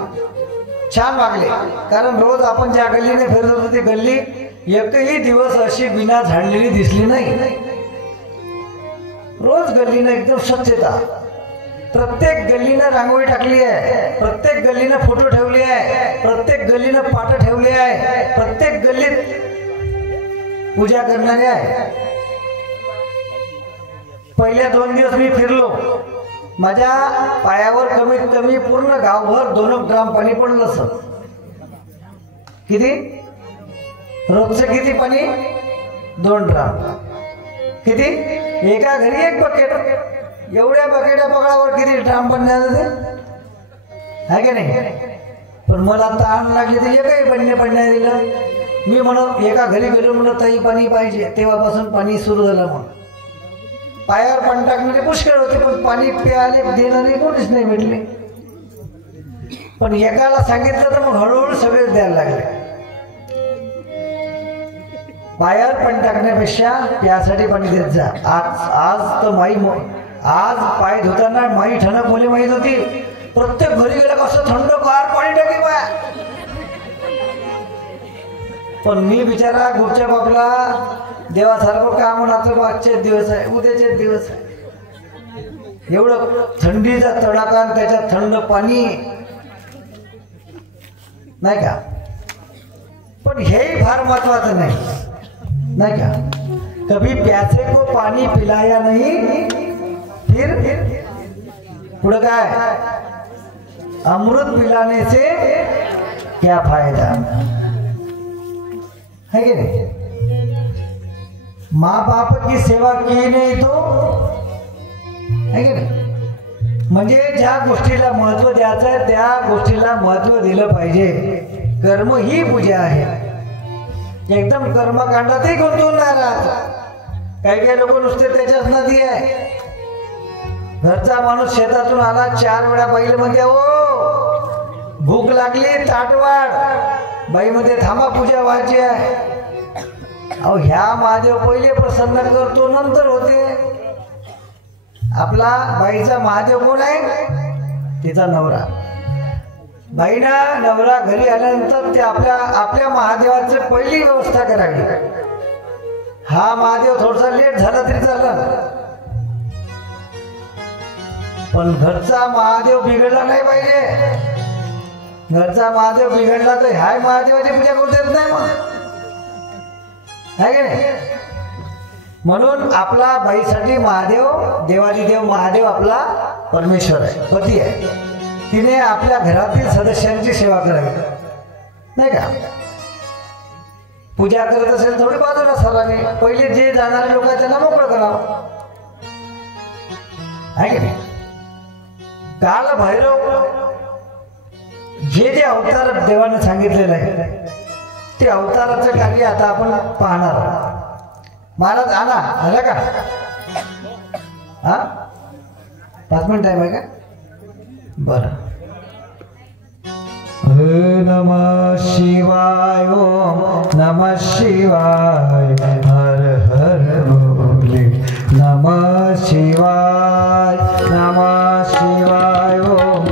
छान वागले. कारण रोज आपण ज्या गल्लीने फिरत होतो ती गल्ली एकही दिवस अशी बिना झाडलेली दिसली नाही. रोज गल्लीनं एकदम स्वच्छता, प्रत्येक गल्लीनं रांगोळी टाकली आहे, प्रत्येक गल्लीनं फोटो ठेवले आहे, प्रत्येक गल्लीनं पाट ठेवले आहे, प्रत्येक गल्लीत पूजा करणारे आहे. पहिल्या 2 दिवस मी फिरलो, माझ्या पायावर कमीत कमी पूर्ण गावभर 2 ग्राम पाणी पडलं. असं किती रोजचं किती पाणी? 2 ग्राम. किती? एका घरी 1 बकेट. एवढ्या बकेटा पकडावर किती ड्राम पाणी झालं ते, आहे की नाही? पण मला ताण लागली तर एकही पाणी नाही दिलं. मी म्हणत एका घरी गेलो, म्हणत ताई पाणी पाहिजे. तेव्हापासून पाणी सुरू झालं. म्हणून पायावर पाणी टाकणारे पुष्कळ होते, पण पाणी प्यायले देणारे कोणीच नाही भेटले. पण एकाला सांगितलं तर मग हळूहळू सगळेच द्यायला लागले. पायावर पाणी टाकण्यापेक्षा प्यासाठी पाणी देत जा. आज तर आज पाय धुताना माई ठणक मुले माहीत होती. प्रत्येक घरी गेलं कसं थंड गार पाणी टाकी पाया. पण मी बिचारा गुपच्या बापला देवासारखं का म्हणाचं आजचे दिवस आहे उद्याचे दिवस आहे. एवढं थंडीचा तडाखा आणि त्याच्यात थंड पाणी नाही का. पण हेही फार महत्वाचं नाही का. कभी प्यासे को पानी पिलाया नहीं फिर पुढं काय अमृत पिलाने से क्या फायदा है कि नहीं. माँ बाप की सेवा की नाही तो है की नाही. म्हणजे ज्या गोष्टीला महत्व द्यायचं आहे त्या गोष्टीला महत्व दिलं पाहिजे. कर्म ही पूजा आहे. एकदम कर्मकांडातही गुंतवून नाही राहत. काही काही लोक नुसते त्याच्याच नदी आहे. घरचा माणूस शेतातून आला 4 वेळा बाईला मध्ये हो भूक लागली ताट वाढ बाईमध्ये थांबा पूजा व्हायची आहे. अहो ह्या महादेव पहिले प्रसन्न करतो नंतर होते. आपला बाईचा महादेव कोण आहे तिचा नवरा. बाईना नवरा घरी आल्यानंतर ते आपल्या महादेवाची पहिली व्यवस्था करावी. हा महादेव थोडासा लेट झाला तरी चालला पण घरचा महादेव बिघडला नाही पाहिजे. घरचा महादेव बिघडला तर ह्या महादेवाची पूजा करू देत नाही मग आहे की नाही. म्हणून आपला बाईसाठी महादेव देवादिदेव महादेव आपला परमेश्वर आहे पती आहे. तिने आपल्या घरातील सदस्यांची सेवा करावी नाही का. पूजा करत असेल थोडी बाजूला सरावी. पहिले जे जाणारे लोक आहेत त्यांना मोकळं करावं आहे की नाही. काल भैरव जे अवतार देवाने सांगितलेलं आहे ते अवताराचं कार्य आता आपण पाहणार आहोत. महाराज आला आला का. हा 5 मिनिट टाइम आहे का. बरं. नमः शिवाय ओम नमः शिवाय हर हर भोले नमः शिवाय ओम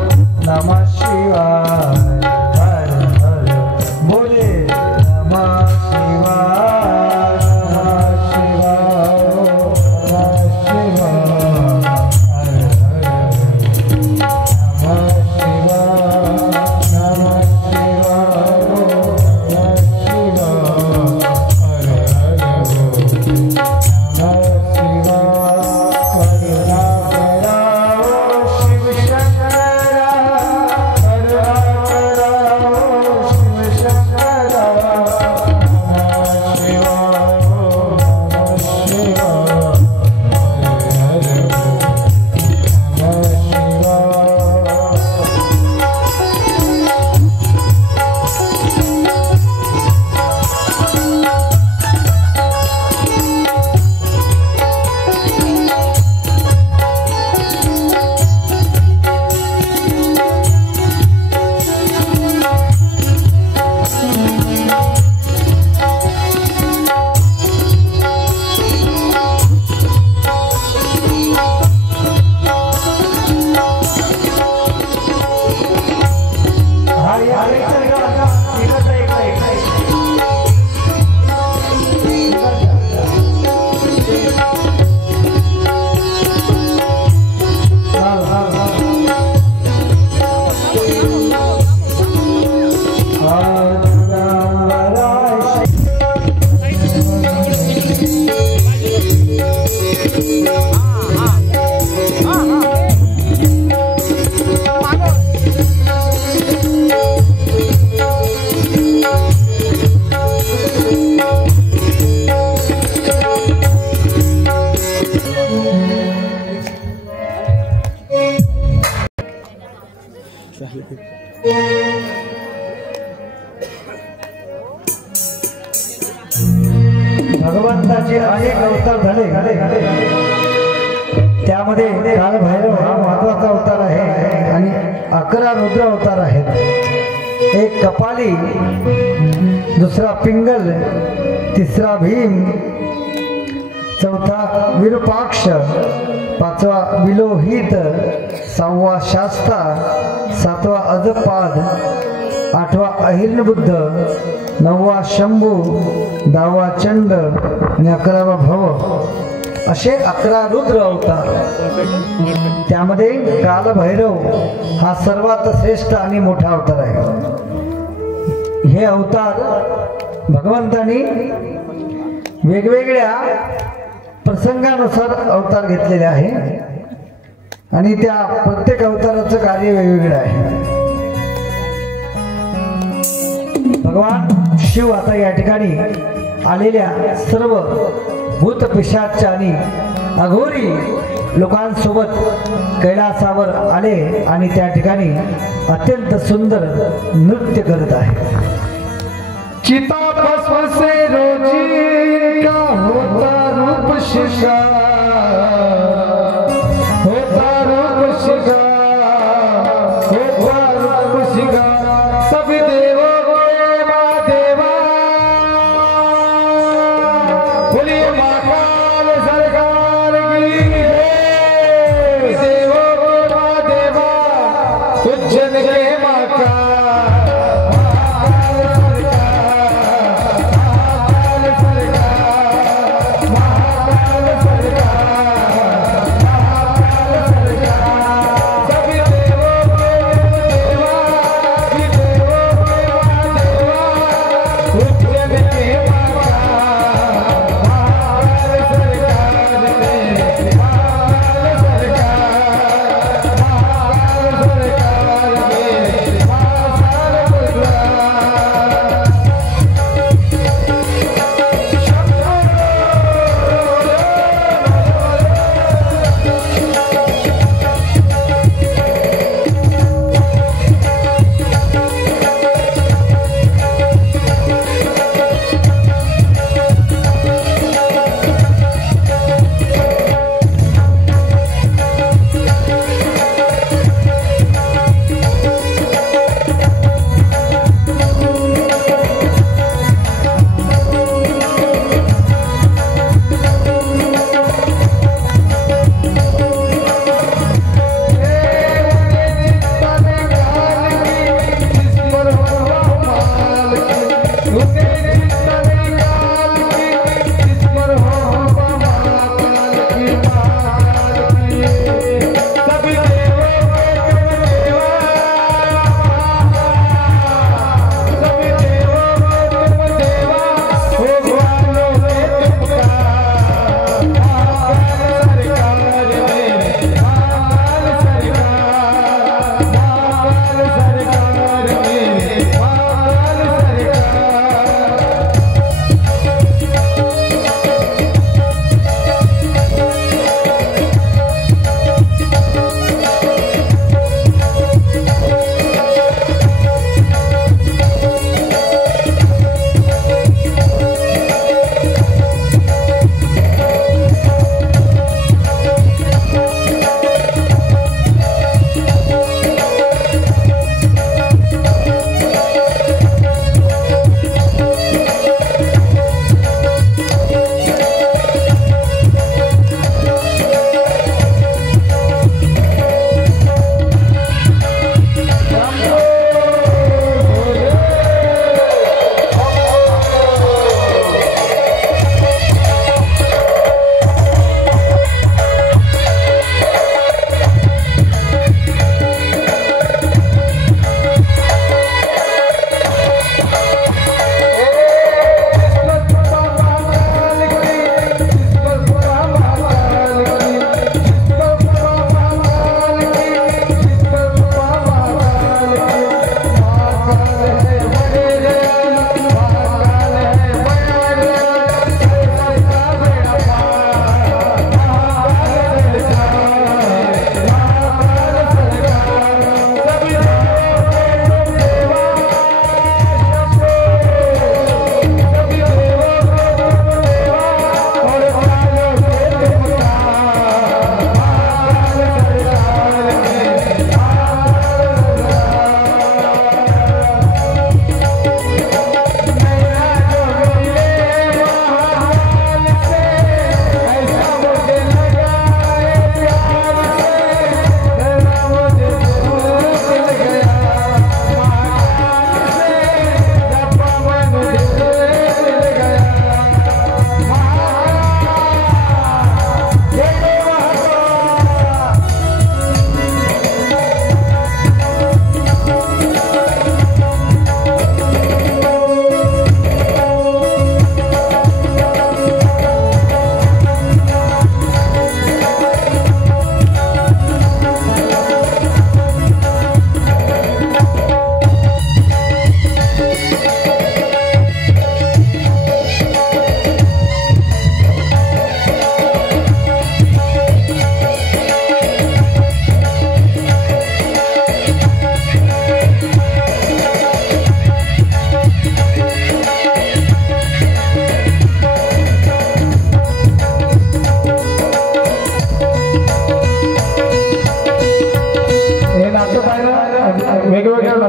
नमः शिवाय हर हर भोले नमः शिवाय भगवंताचे अनेक अवतार झाले. त्यामध्ये काल भैरव हा महत्वाचा अवतार आहे आणि 11 रुद्र अवतार आहेत. एक कपाली, दुसरा पिंगल, तिसरा भीम, चौथा विरूपाक्ष, 5वा विलोहित, 6वा शास्ता, 7वा अजपाद, 8वा अहिर्णबुद्ध, 9वा शंभू, 10वा चंड आणि 11वा भव असे 11 रुद्र अवतार. त्यामध्ये कालभैरव हा सर्वात श्रेष्ठ आणि मोठा अवतार आहे. हे अवतार भगवंतांनी वेगवेगळ्या प्रसंगानुसार अवतार घेतलेले आहे आणि त्या प्रत्येक अवताराचं कार्य वेगवेगळं आहे. भगवान शिव आता या ठिकाणी आलेल्या सर्व भूत पिशाच आणि अघोरी लोकांसोबत कैलासावर आले आणि त्या ठिकाणी अत्यंत सुंदर नृत्य करत आहे. चिता भस्म से रोजी का होता रूप शिकार, होता रूप शिकार, होता रूप शिकार. सभी देवों के माँ देवा, बोलिए महाकाल सरकार की जय. देवों के माँ देवा, उज्जैन के महाकाल.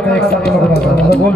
आता एक साथ बोल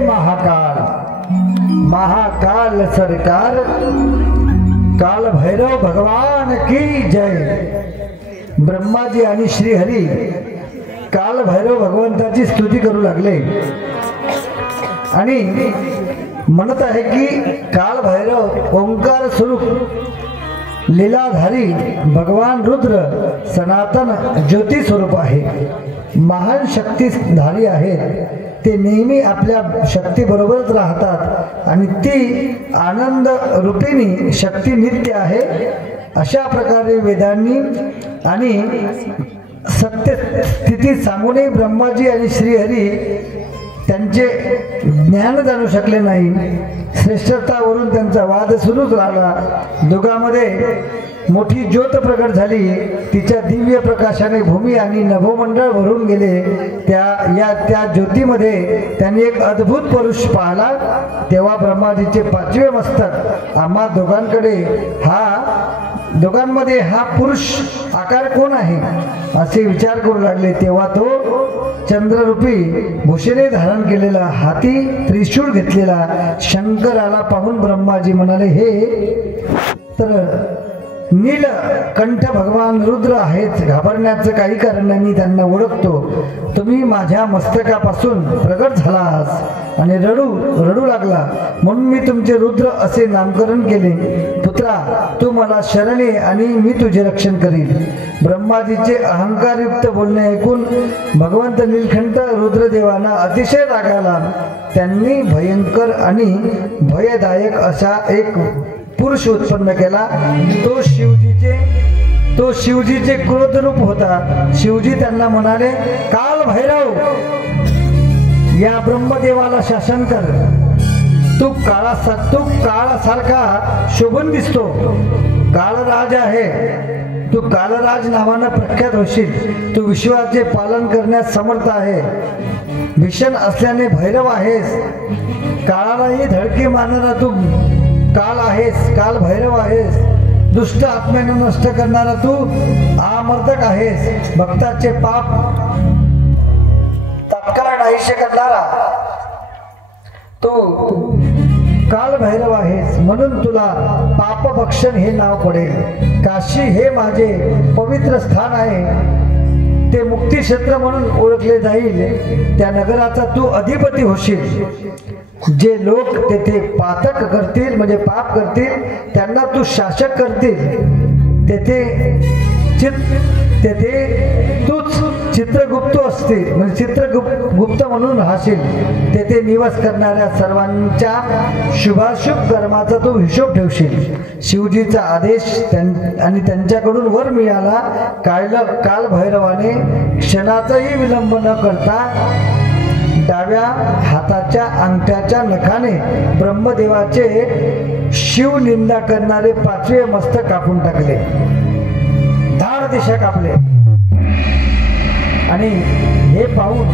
महाकाल महाकाल सरकार काल भैरव भगवान की जय। ब्रह्माजी आणि श्रीहरी काल भैरव भगवंताची स्तुती करू लागले आणि म्हणत आहे की काल भैरव ओंकार स्वरूप लीलाधारी भगवान रुद्र सनातन ज्योती स्वरूप आहे, महान शक्तीधारी आहेत। ते नेहमी आपल्या शक्ती बरोबरच राहतात आणि ती आनंद रूपिणी शक्ती नित्य आहे। अशा प्रकारे वेदांनी आणि सत्य स्थिती सांगूनही ब्रह्माजी आणि श्रीहरी त्यांचे ज्ञान जाणू शकले नाही। श्रेष्ठतावरून त्यांचा वाद सुरूच राहिला। दोघांमध्ये मोठी ज्योत प्रकट झाली, तिच्या दिव्य प्रकाशाने भूमी आणि नभोमंडळ भरून गेले। त्या ज्योतीमध्ये त्यांनी एक अद्भुत पुरुष पाहिला। तेव्हा ब्रह्माजीचे पाचवे मस्तक आम्हा दोघांमध्ये हा पुरुष आकार कोण आहे असे विचार करू लागले। तेव्हा तो चंद्ररूपी भूषणे धारण केलेला हाती त्रिशूळ घेतलेला शंकराला पाहून ब्रह्माजी म्हणाले, हे तर नीलकंठ भगवान रुद्र आहेत, घाबरण्याचं काही कारण नाही, मी त्यांना ओळखतो। तुम्ही माझ्या मस्तकापासून प्रगट झालास आणि रडू लागला म्हणून मी तुमचे रुद्र असे नामकरण केले। पुत्रा, तू मला शरण ये आणि मी तुझे रक्षण करील। ब्रह्माजीचे अहंकारयुक्त बोलणे ऐकून भगवंत नीलकंठ रुद्रदेवांना अतिशय राग आला। त्यांनी भयंकर आणि भयदायक असा एक पुरुष उत्पन्न केला। तो शिवजीचे क्रोध रूप होता। शिवजी त्यांना म्हणाले, काल भैरव, या ब्रह्मदेवाला शासन कर। तू काळासारखा शोभून दिसतो, काळराज आहे, तू कालराज नावानं प्रख्यात होशील। तू विश्वाचे पालन करण्यास समर्थ आहे, भीषण असल्याने भैरव आहेस, काळालाही धडकी मारणारा तू काल आहेस, काल भैरव आहेस, दुष्ट आत्म्याने नष्ट करणारा तू आमर्दक आहेस, भक्ताचे पाप तत्काळ नाहीसे करणारा तू काल भैरव आहेस, म्हणून तुला पापभक्षण हे नाव पडेल। काशी हे माझे पवित्र स्थान आहे, ते मुक्ती क्षेत्र म्हणून ओळखले जाईल। त्या नगराचा तू अधिपती होशील। जे लोक तेथे पातक करतील म्हणजे पाप करतील त्यांना तू शासक करतील। तेथे तूच चित्रगुप्त असतील म्हणजे चित्रगुप्त म्हणून राहशील। तेथे निवास करणाऱ्या सर्वांच्या शुभाशुभ कर्माचा तू हिशोब ठेवशील। शिवजीचा आदेश आणि त्यांच्याकडून वर मिळाला। काल भैरवाने क्षणाचाही विलंब न करता डाव्या हाताच्या अंगठ्याच्या नखाने ब्रह्मदेवाचे शिवनिंदा करणारे पाचवे मस्तक कापून टाकले, धाड दिशा कापले। आणि हे पाहून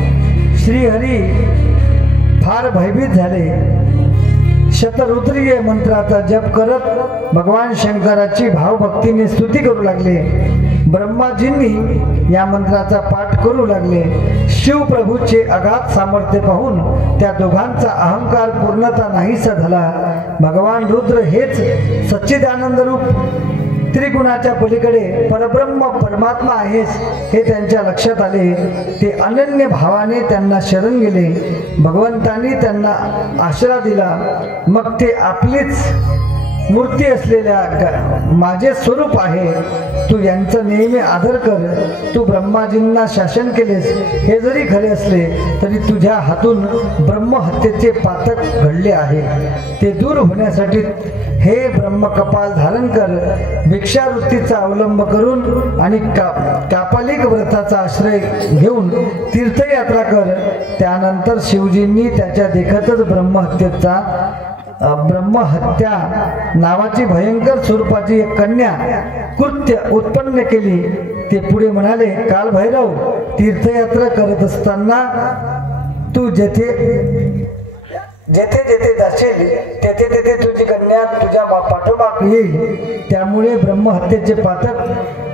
श्रीहरी फार भयभीत झाले। शतरुद्रीय मंत्राचा जप करत भगवान शंकराची भावभक्तीने स्तुती करू लागले. ब्रह्माजींनी या मंत्राचा पाठ करू लागले. शिवप्रभूचे अगाध सामर्थ्य पाहून त्या दोघांचा अहंकार पूर्णता नाहीसा झाला. भगवान रुद्र हेच सच्चिदानंद रूप त्रिगुणाच्या पलीकडे परब्रह्म परमात्मा आहेस हे त्यांच्या लक्षात आले. ते अनन्य भावाने त्यांना शरण गेले. भगवंतांनी त्यांना आश्रय दिला. मग ते आपलीच मूर्ती असलेल्या माझे स्वरूप आहे, तू यांचा नेहमी आदर कर. तू ब्रह्माजींना शासन केलेस हे जरी खरे असले तरी तुझ्या हातून ब्रह्महत्येचे पातक घडले आहे. ते दूर होण्यासाठी हे ब्रह्मकपाल धारण कर. भिक्षावृत्तीचा अवलंब करून आणि कापालिक व्रताचा आश्रय घेऊन तीर्थयात्रा कर. त्यानंतर शिवजींनी त्याच्या देखतच ब्रह्महत्या नावाची भयंकर स्वरूपाची एक कन्या कृत्य उत्पन्न केली. ते पुढे म्हणाले, कालभैरव, तीर्थयात्रा करत असताना तू जेथे जेथे जाशील तेथे तेथे तुझी कन्या तुझ्या पाठोपाठ येईल. त्यामुळे ब्रह्महत्येचे पातक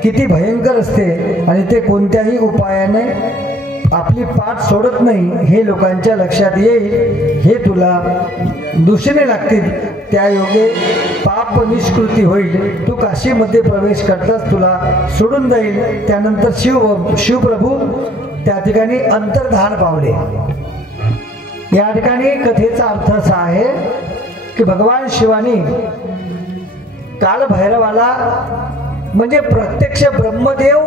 किती भयंकर असते आणि ते कोणत्याही उपायाने आपली पाठ सोडत नाही हे लोकांच्या लक्षात येईल. हे तुला दूषणे लागतील, त्या योगे पाप निष्कृती होईल. तू काशीमध्ये प्रवेश करताच तुला सोडून जाईल. त्यानंतर शिवप्रभू त्या ठिकाणी अंतर्धान पावले. या ठिकाणी कथेचा अर्थ असा आहे की भगवान शिवानी कालभैरवाला म्हणजे प्रत्यक्ष ब्रह्मदेव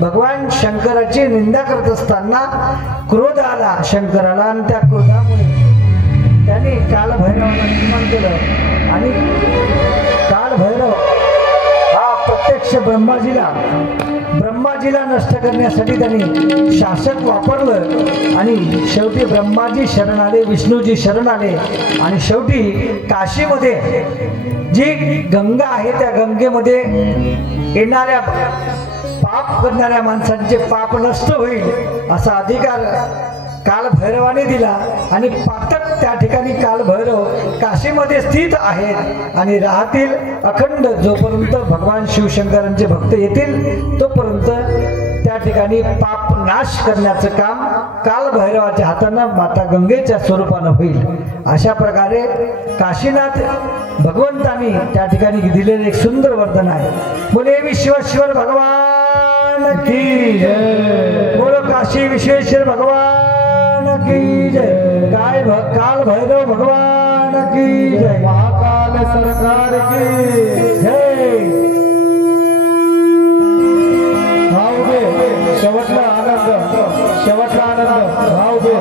भगवान शंकराची निंदा करत असताना क्रोध आला शंकराला आणि त्या क्रोधामुळे त्यांनी कालभैरवाला निर्माण केलं. आणि कालभैरव हा प्रत्यक्ष ब्रह्माजीला नष्ट करण्यासाठी त्यांनी शासक वापरलं. आणि शेवटी ब्रह्माजी शरण आले, विष्णूजी शरण आले आणि शेवटी काशीमध्ये जी गंगा आहे त्या गंगेमध्ये येणाऱ्या पाप करणाऱ्या माणसांचे पाप नष्ट होईल असा अधिकार कालभैरवाने दिला. आणि पातक त्या ठिकाणी कालभैरव काशीमध्ये स्थित आहेत आणि राहतील अखंड. जोपर्यंत भगवान शिवशंकरांचे भक्त येतील तोपर्यंत त्या ठिकाणी पाप नाश करण्याचं काम कालभैरवाच्या हातानं माता गंगेच्या स्वरूपानं होईल. अशा प्रकारे काशीनाथ भगवंतांनी त्या ठिकाणी दिलेले एक सुंदर वर्णन आहे. बोले विश्वेश्वर भगवान की जय. बोलो काशी विश्वेश्वर भगवान की जय. कालभैरव भगवान की जय. महाकाल सरकार की जय. भाव दे शेवटला आनंद भाव दे.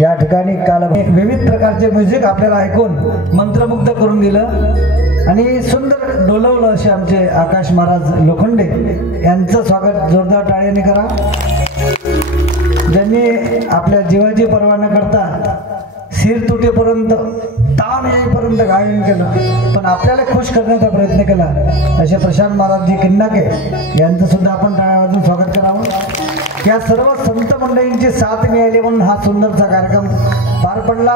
या ठिकाणी काल विविध प्रकारचे म्युझिक आपल्याला ऐकून मंत्रमुग्ध करून दिलं आणि सुंदर डोलवलं असे आमचे आकाश महाराज लोखंडे यांचं स्वागत जोरदार टाळ्याने करा. ज्यांनी आपल्या जीवाची पर्वा न करता सिर तुटेपर्यंत ताण येईपर्यंत गायन केलं पण आपल्याला खुश करण्याचा प्रयत्न केला असे प्रशांत महाराजजी किन्नाके यांचं सुद्धा आपण टाळ्या वाजून स्वागत करावं. या सर्व संत मंडळींची साथ मिळाली म्हणून हा सुंदरसा कार्यक्रम पार पडला.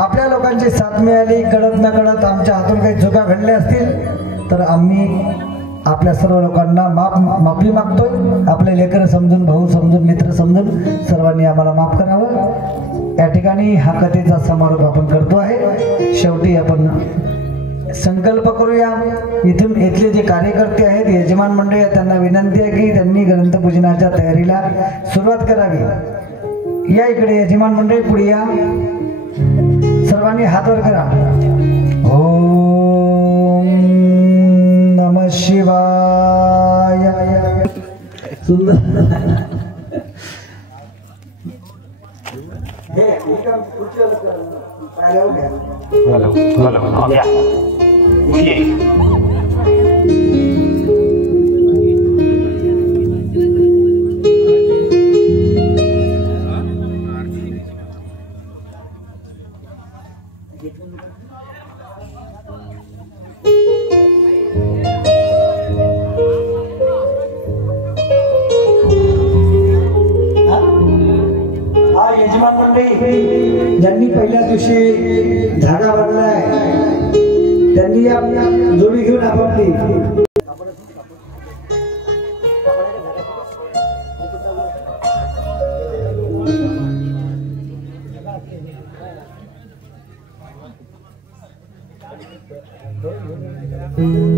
आपल्या लोकांची साथ मिळाली. कळत न कळत आमच्या हातून काही चुका घडल्या असतील तर आम्ही आपल्या सर्व लोकांना माफी मागतोय. आपले लेकर समजून, भाऊ समजून, मित्र समजून सर्वांनी आम्हाला माफ करावं. या ठिकाणी हा कथेचा समारोप आपण करतो आहे. शेवटी आपण संकल्प करूया. इथून इथले जे कार्यकर्ते आहेत, यजमान मंडळी आहेत, त्यांना विनंती आहे की त्यांनी ग्रंथपूजनाच्या तयारीला सुरुवात करावी. या इकडे यजमान मंडळी पुढे या. सर्वांनी हात वर करा. ओम नमः शिवाय. सुंदर यजमान मंडळी ज्यांनी पहिल्या दिवशी धागा बांधलाय त्यांनी या जोडी घेऊन आपापली Thank you.